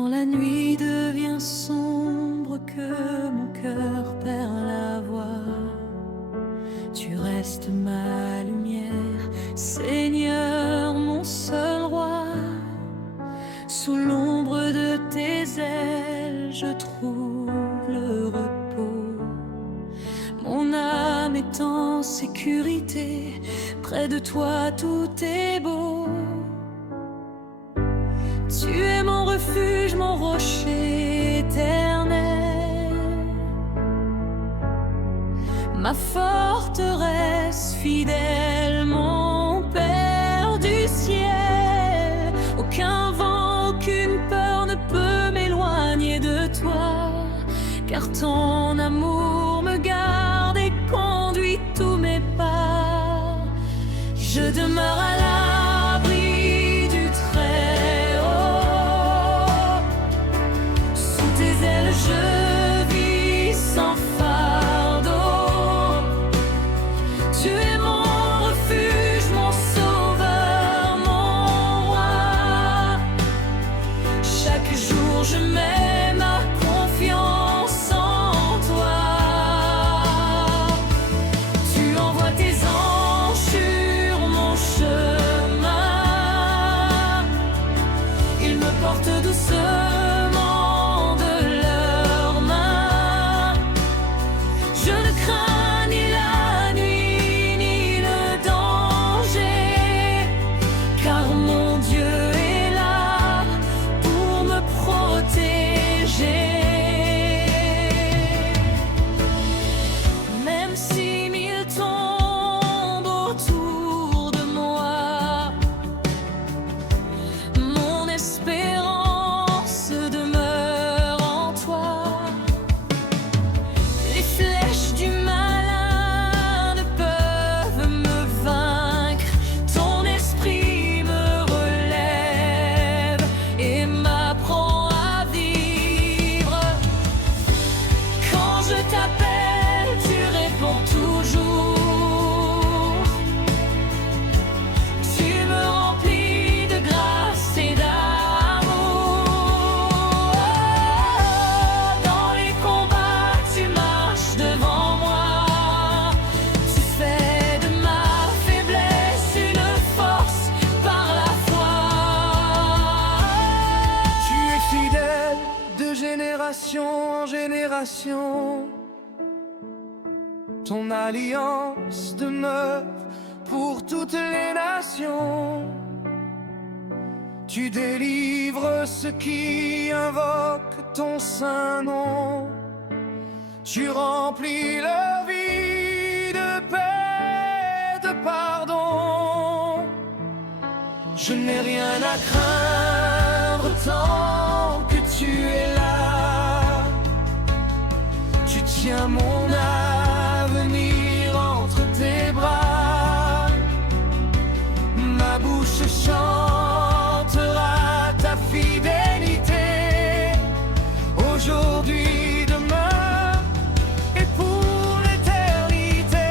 Quand la nuit devient sombre, que mon cœur perd la voix, tu restes ma lumière, Seigneur, mon seul roi. Sous l'ombre de tes ailes, je trouve le repos. Mon âme est en sécurité, près de toi tout est beau. Tu es mon refuge, mon rocher éternel, ma forteresse fidèle, mon Père du ciel. Aucun vent, aucune peur ne peut m'éloigner de toi, car ton amour me garde et conduit tous mes pas. Je demeure à l'abri du Très-Haut, sous tes ailes je vis sans fardeau. Tu es mon refuge, mon sauveur, mon roi. Chaque jour je mets ma confiance en toi. Tu envoies tes anges sur mon chemin, ils me portent doucement de leurs mains. Je ne crains ni la nuit ni le danger, car mon Dieu est là pour me protéger. Même si mille tombent autour de moi, mon espérance demeure en toi. Les flèches du malin ne peuvent me vaincre. Ton esprit me relève et m'apprend à vivre. Quand je t'appelle, tu réponds toujours. Tu me remplis de grâce et d'amour. Dans les combats, tu marches devant moi. Tu fais de ma faiblesse une force par la foi. Tu es fidèle de génération en génération. Ton alliance demeure pour toutes les nations. Tu délivres ceux qui invoquent ton saint nom. Tu remplis leur vie de paix, de pardon. Je n'ai rien à craindre tant que tu es là. Tu tiens mon avenir entre tes bras. Ma bouche chantera ta fidélité, aujourd'hui, demain et pour l'éternité.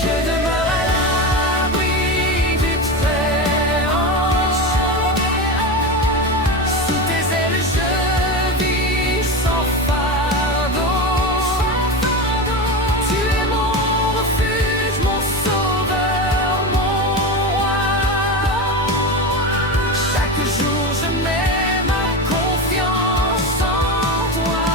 Je demeure à l'abri du Très-Haut, sous tes ailes je vis sans fardeau. Tu es mon refuge, mon sauveur, mon roi. Chaque jour je mets ma confiance en toi.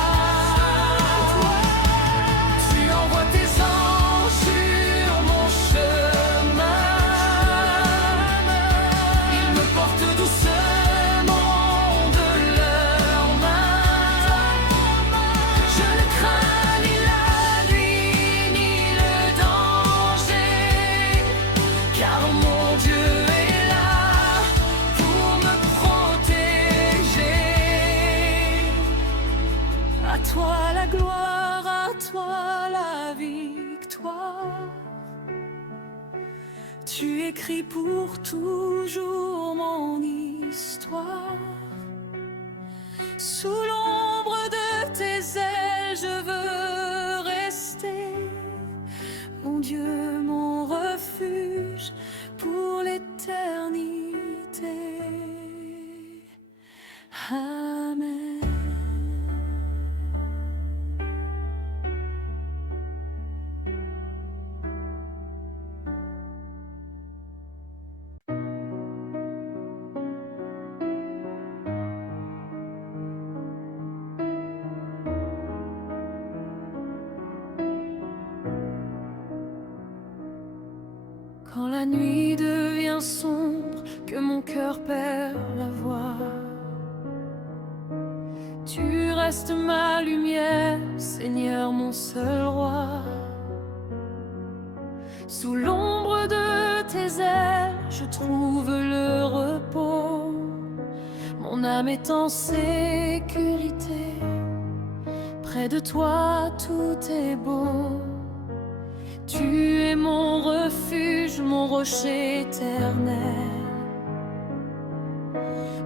Tu envoies tes anges sur mon chemin, ils me portent doucement de leurs mains. Je ne crains ni la nuit ni le danger, car mon Dieu est là pour me protéger. À toi la gloire, à toi la victoire. Tu écris pour toujours mon histoire. Sous l'ombre de tes ailes, je veux rester. Mon Dieu, mon refuge pour l'éternité. la nuit devient sombre, que mon cœur perd la voix, tu restes ma lumière, Seigneur mon seul roi. Sous l'ombre de tes ailes, je trouve le repos. Mon âme est en sécurité. Près de toi, tout est beau. Tu es mon refuge, mon rocher éternel,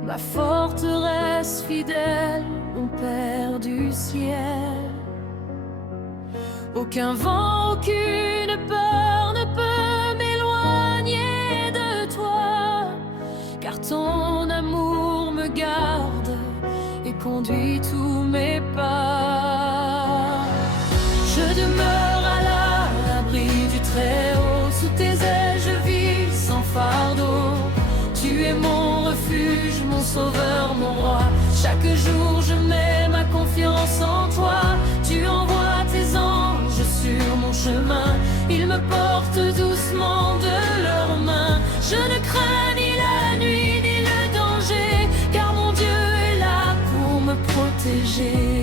ma forteresse fidèle, mon Père du ciel. Aucun vent, aucune peur ne peut m'éloigner de toi, car ton amour me garde et conduit tous mes pas. Je demeure à l'abri du Très-Haut, sous tes ailes je vis sans fardeau. Tu es mon refuge, mon sauveur, mon roi. Chaque jour je mets ma confiance en toi. Tu envoies tes anges sur mon chemin. Ils me portent doucement de leurs mains. Je ne crains ni la nuit ni le danger, car mon Dieu est là pour me protéger.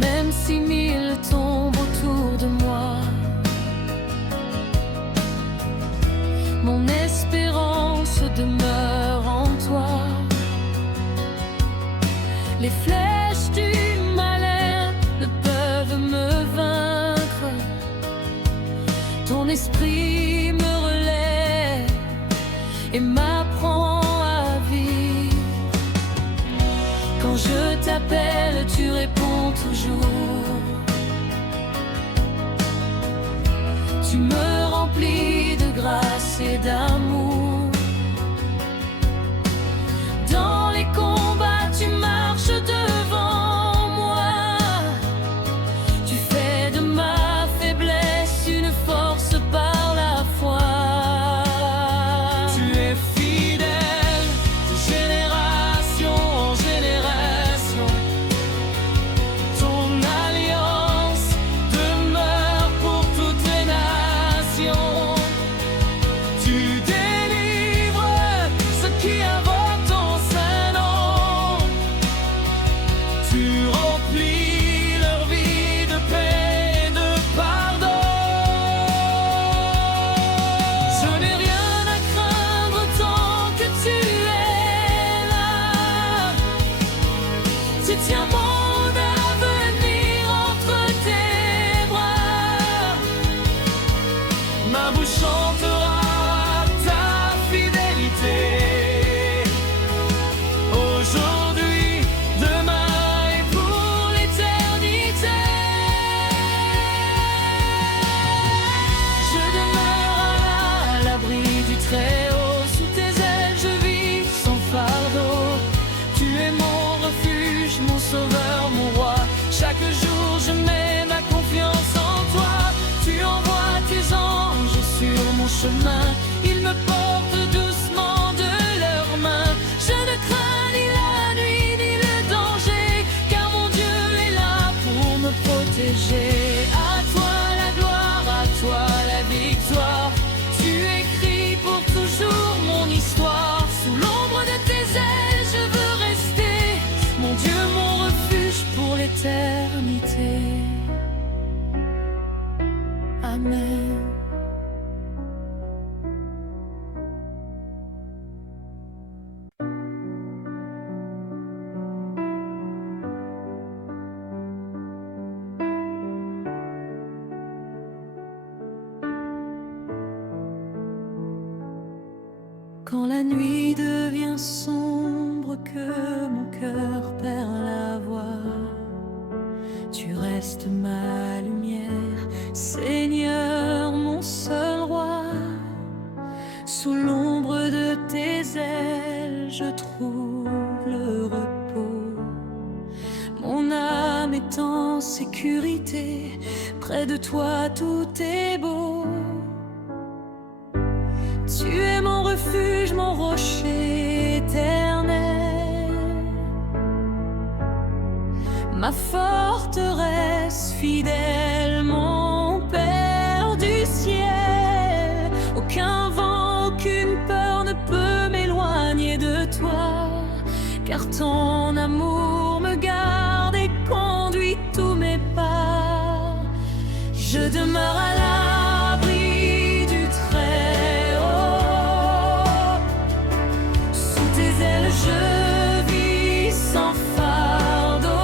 Même si mille tombent autour de moi, mon espérance demeure en toi. Les flèches du malin ne peuvent me vaincre. Ton esprit me relève et m'apprend à vivre. Quand je t'appelle, tu réponds toujours. Tu me remplis de grâce et d'amour. Dans les combats, tu marches devant moi. Tu fais de ma faiblesse une force par la foi. Tu es fidèle de génération en génération. Ton alliance demeure pour toutes les nations. Tu délivres ceux qui invoquent ton saint nom. Tu remplis leur vie de paix et de pardon. Je n'ai rien à craindre tant que tu es là. Tu tiens mon avenir entre tes bras. Ma bouche chantera ta fidélité. Aujourd'hui, demain et pour l'éternité. Je demeure à l'abri du Très-Haut, sous tes ailes je vis sans fardeau. Tu es mon refuge, mon sauveur, mon roi. Chaque jour je mets ma confiance en toi. Tu envoies tes anges sur mon chemin. Ils me portent doucement de leurs mains. Je ne crains ni la nuit ni le danger, car mon Dieu est là pour me protéger. À toi la gloire, à toi la victoire. Tu écris pour toujours mon histoire. Sous l'ombre de tes ailes je veux rester. Mon Dieu, mon refuge pour l'éternité. Amen. Quand la nuit devient sombre, que mon cœur perd la voix, tu restes ma lumière, Seigneur mon seul roi. Sous l'ombre de tes ailes, je trouve le repos. Mon âme est en sécurité, près de toi tout est beau. Tu es mon refuge, mon rocher éternel, ma forteresse fidèle, mon Père du ciel. Aucun vent, aucune peur ne peut m'éloigner de toi, car ton amour me garde et conduit tous mes pas. Je demeure à l'abri du Très-Haut, sous tes ailes je vis sans fardeau.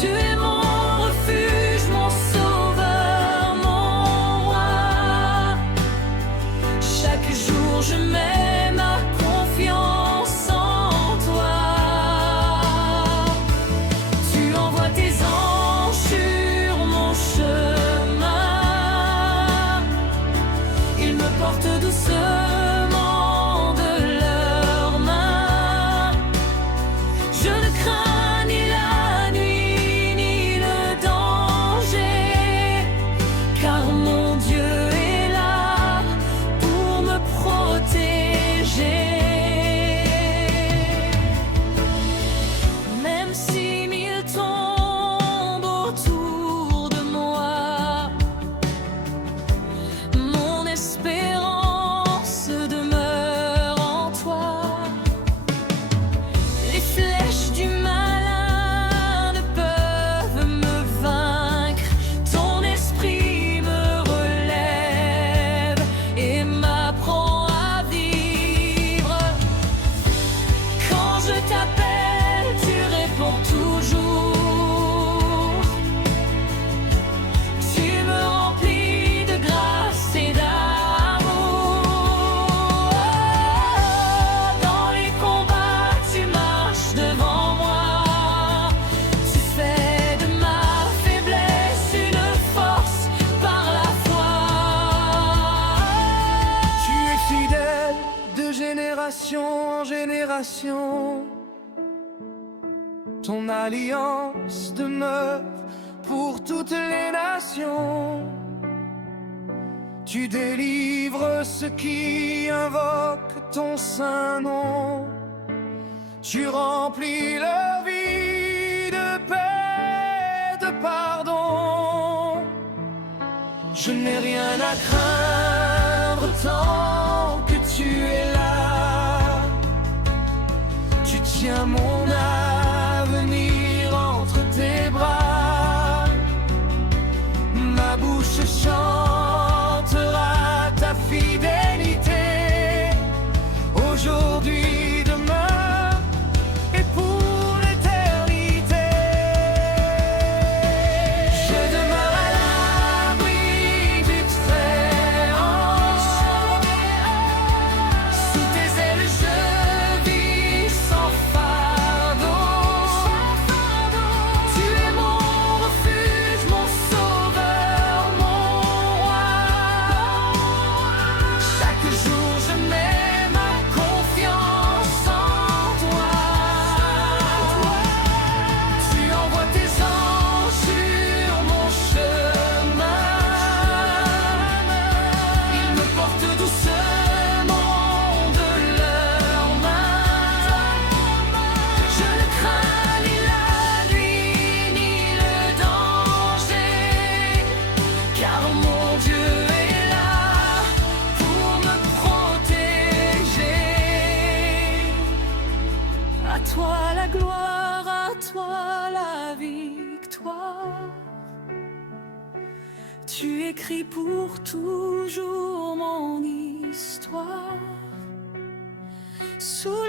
Tu es mon refuge, mon sauveur, mon roi. Chaque jour je mets ma confiance en toi. Tu envoies tes anges sur mon chemin. Ils me portent doucement de leurs mains. Je ne crains ni la nuit ni le danger, car mon Dieu est là pour me protéger. Même si mille tombent autour de moi, mon espérance demeure en toi. Les flèches du malin ne peuvent me vaincre. Ton esprit me relève et m'apprend à vivre. Quand je t'appelle, tu réponds toujours. Tu me remplis de grâce et d'amour. Dans les combats, tu marches devant moi. Tu fais de ma faiblesse une force par la foi. Tu es fidèle de génération en génération. Ton alliance demeure pour toutes les nations. Tu délivres ceux qui invoquent ton saint nom. Tu remplis leur vie de paix, de pardon. Je n'ai rien à craindre tant que tu es là. Tu tiens mon avenir entre tes bras. Ma bouche chantera ta fidélité, aujourd'hui, demain et pour l'éternité. Je demeure à l'abri du Très-Haut. Sous tes ailes je vis sans fardeau. Tu es mon refuge, mon sauveur, mon roi. Chaque jour je mets ma confiance en toi. Tu envoies tes anges sur mon chemin. Ils me portent doucement de leurs mains. Je ne crains ni la nuit ni le danger, car mon Dieu est là pour me protéger. À toi la gloire, à toi la victoire. Tu écris pour toujours mon histoire. Sous